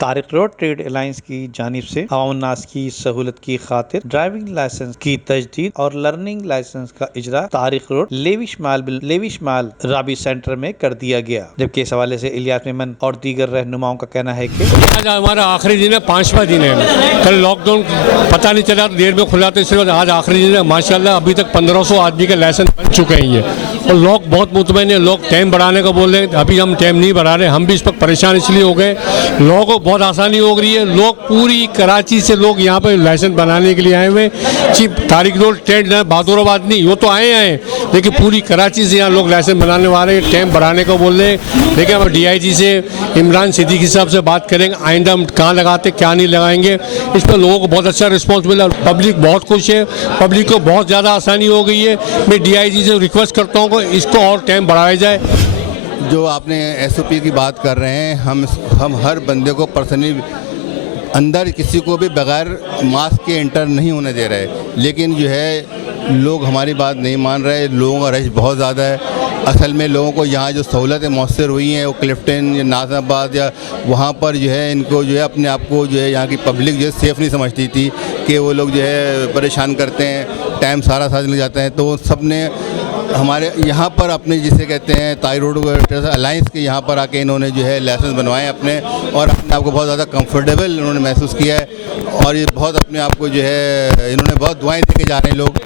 Tariq road trade alliance की जानिब से अवाम-उन-नास की सहूलत की खातिर ड्राइविंग लाइसेंस की तजदीद और लर्निंग लाइसेंस का इजरा तारिक रोड लेविश माल राबी सेंटर में कर दिया गया। जबकि इस हवाले से इलियास मेमन और दीगर रहनुमाओं का कहना है कि आज हमारा आखिरी दिन है, 5वां दिन है। कल लॉकडाउन पता नहीं चला, देर में खुला था, इसलिए आज आखिरी दिन है। माशाल्लाह अभी तक 1500 आदमी के लाइसेंस बन चुके हैं ये, और लोग बहुत मुतमईन है। लोग टाइम बढ़ाने का बोल रहे हैं, अभी हम टाइम नहीं बढ़ा रहे। हम भी इस वक्त परेशान इसलिए हो गए, लोगों को बहुत आसानी हो रही है। लोग पूरी कराची से लोग यहाँ पर लाइसेंस बनाने के लिए आए हुए। सिर्फ तारिक रोड ट्रेड बहादुराबाद नहीं, वो तो आए लेकिन पूरी कराची से यहाँ लोग लाइसेंस बनाने वाले हैं, टाइम बढ़ाने को बोल रहे हैं। लेकिन हम DIG से इमरान सिद्दीकी साहब से बात करेंगे, आइंदा हम कहाँ लगाते क्या नहीं लगाएंगे। इस पर लोगों को बहुत अच्छा रिस्पॉन्स मिला, पब्लिक बहुत खुश है, पब्लिक को बहुत ज़्यादा आसानी हो गई है। मैं DIG से रिक्वेस्ट करता हूँ कि इसको और टाइम बढ़ाया जाए। जो आपने SOP की बात कर रहे हैं, हम हर बंदे को पर्सनली अंदर किसी को भी बगैर मास्क के इंटर नहीं होने दे रहे, लेकिन जो है लोग हमारी बात नहीं मान रहे। लोगों का रश बहुत ज़्यादा है। असल में लोगों को यहाँ जो सहूलतें मौसर हुई हैं वो क्लिफ्टन या नाज़िमाबाद या वहाँ पर जो है इनको जो है अपने आप को जो है यहाँ की पब्लिक जो है सेफ़ नहीं समझती थी कि वो लोग जो है परेशान करते हैं, टाइम सारा लग जाता है। तो सब ने हमारे यहाँ पर अपने जिसे कहते हैं तारिक रोड अलायंस के यहाँ पर आके इन्होंने जो है लाइसेंस बनवाए अपने, और अपने आप को बहुत ज़्यादा कंफर्टेबल इन्होंने महसूस किया है। और ये बहुत अपने आप को जो है इन्होंने बहुत दुआएं दे के जा रहे हैं लोग।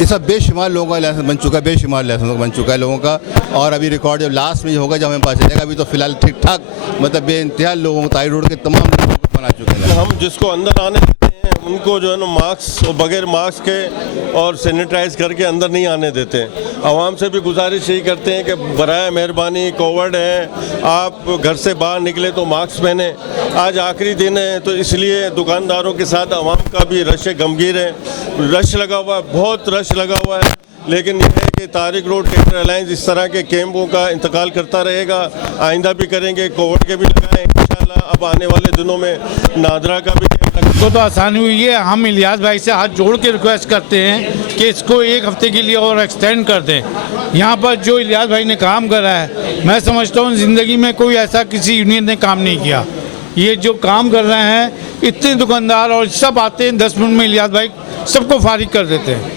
ये सब बेशुमार लोगों का लाइसेंस बन चुका है, बेशुमार लाइसेंस बन चुका है लोगों का। और अभी रिकॉर्ड जब लास्ट में होगा, जब हमें पता चलेगा, अभी तो फिलहाल ठीक ठाक मतलब बेइंतहा लोगों को तारिक रोड के तमाम लोगों को बना चुके हैं। हम जिसको अंदर आने देते हैं उनको जो है ना मास्क और बगैर मास्क के और सैनिटाइज करके अंदर नहीं आने देते हैं। आवाम से भी गुजारिश यही करते हैं कि बराए मेहरबानी, कोविड है, आप घर से बाहर निकले तो मास्क पहने। आज आखिरी दिन है तो इसलिए दुकानदारों के साथ आवाम का भी रश गमगीर है, रश लगा हुआ है, बहुत रश लगा हुआ है। लेकिन यह है कि तारिक रोड ट्रेड अलायंस इस तरह के कैंपों का इंतकाल करता रहेगा, आइंदा भी करेंगे। कोविड के भी लगाएँ इंशाल्लाह। अब आने वाले दिनों में नादरा का भी तो आसानी हुई है। हम इलियास भाई से हाथ जोड़ के रिक्वेस्ट करते हैं कि इसको 1 हफ्ते के लिए और एक्सटेंड कर दें। यहाँ पर जो इलियास भाई ने काम करा है, मैं समझता हूँ ज़िंदगी में कोई ऐसा किसी यूनियन ने काम नहीं किया। ये जो काम कर रहे हैं, इतने दुकानदार और सब आते हैं, 10 मिनट में इलियास भाई सबको फारिग कर देते हैं।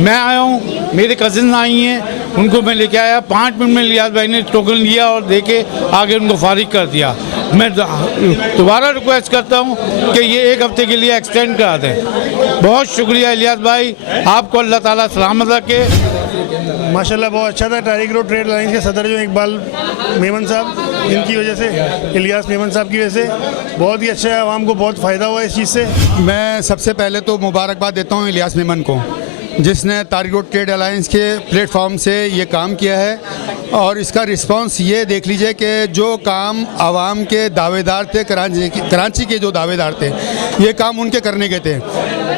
मैं आया हूँ, मेरे कज़िन आई हैं, उनको मैं लेके आया, 5 मिनट में इलियास भाई ने टोकन लिया और दे के आगे उनको फारिग कर दिया। मैं दोबारा रिक्वेस्ट करता हूँ कि ये 1 हफ्ते के लिए एक्सटेंड करा दें। बहुत शुक्रिया इलियास भाई, आपको अल्लाह ताला सलामत रखे। माशाल्लाह बहुत अच्छा था। तारिक रोड ट्रेड अलायंस के सदर जो इकबाल मेमन साहब, इनकी वजह से, इलियास मेमन साहब की वजह से बहुत ही अच्छा है। आवाम को बहुत फ़ायदा हुआ इस चीज़ से। मैं सबसे पहले तो मुबारकबाद देता हूँ इलियास मेमन को, जिसने तारिक रोड ट्रेड अलायंस के प्लेटफॉर्म से ये काम किया है। और इसका रिस्पांस ये देख लीजिए कि जो काम आवाम के दावेदार थे, कराची के जो दावेदार थे, ये काम उनके करने के थे,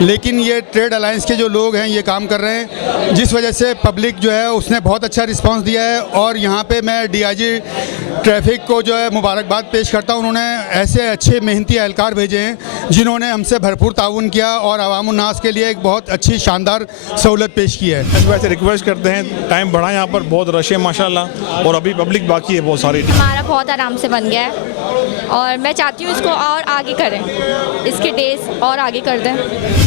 लेकिन ये ट्रेड अलायंस के जो लोग हैं ये काम कर रहे हैं, जिस वजह से पब्लिक जो है उसने बहुत अच्छा रिस्पांस दिया है। और यहाँ पे मैं DIG ट्रैफिक को जो है मुबारकबाद पेश करता हूँ। उन्होंने ऐसे अच्छे मेहनती एहलकार भेजे हैं जिन्होंने हमसे भरपूर ताउन किया और अवाम-उन-नास के लिए एक बहुत अच्छी शानदार सहूलत पेश की है। वैसे रिक्वेस्ट करते हैं टाइम बढ़ाएं, यहाँ पर बहुत रश है माशाल्लाह, और अभी पब्लिक बाकी है बहुत सारी। हमारा बहुत आराम से बन गया है और मैं चाहती हूँ इसको और आगे करें, इसके डेज और आगे कर दें।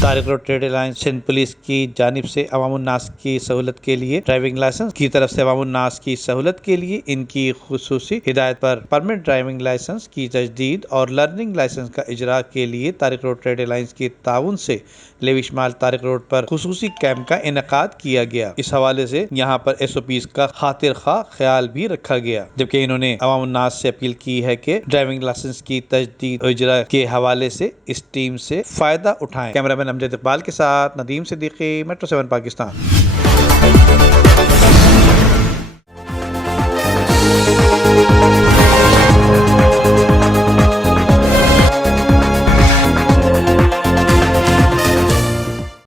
Tariq road trade alliance Sindh police की जानिब से अवाम-उन-नास की सहूलत के लिए ड्राइविंग लाइसेंस की तरफ से अवाम-उन-नास की सहूलत के लिए इनकी खुसूसी हिदायत पर परमानेंट ड्राइविंग लाइसेंस की तजदीद और लर्निंग लाइसेंस का इजरा के लिए तारिक रोड ट्रेड अलायंस की ताउन से लेविश माल तारिक रोड पर खुसूसी कैंप का इनेकाद किया गया। इस हवाले से यहाँ पर SOPs का खातिर खा ख्याल भी रखा गया। जबकि इन्होंने अवाम-उन-नास से अपील की है कि ड्राइविंग लाइसेंस की तजदीद और इजरा के हवाले से इस टीम से फायदा उठाएं। कैमरामैन अमजद इकबाल के साथ नदीम सिद्दीकी, मेट्रो 7 पाकिस्तान।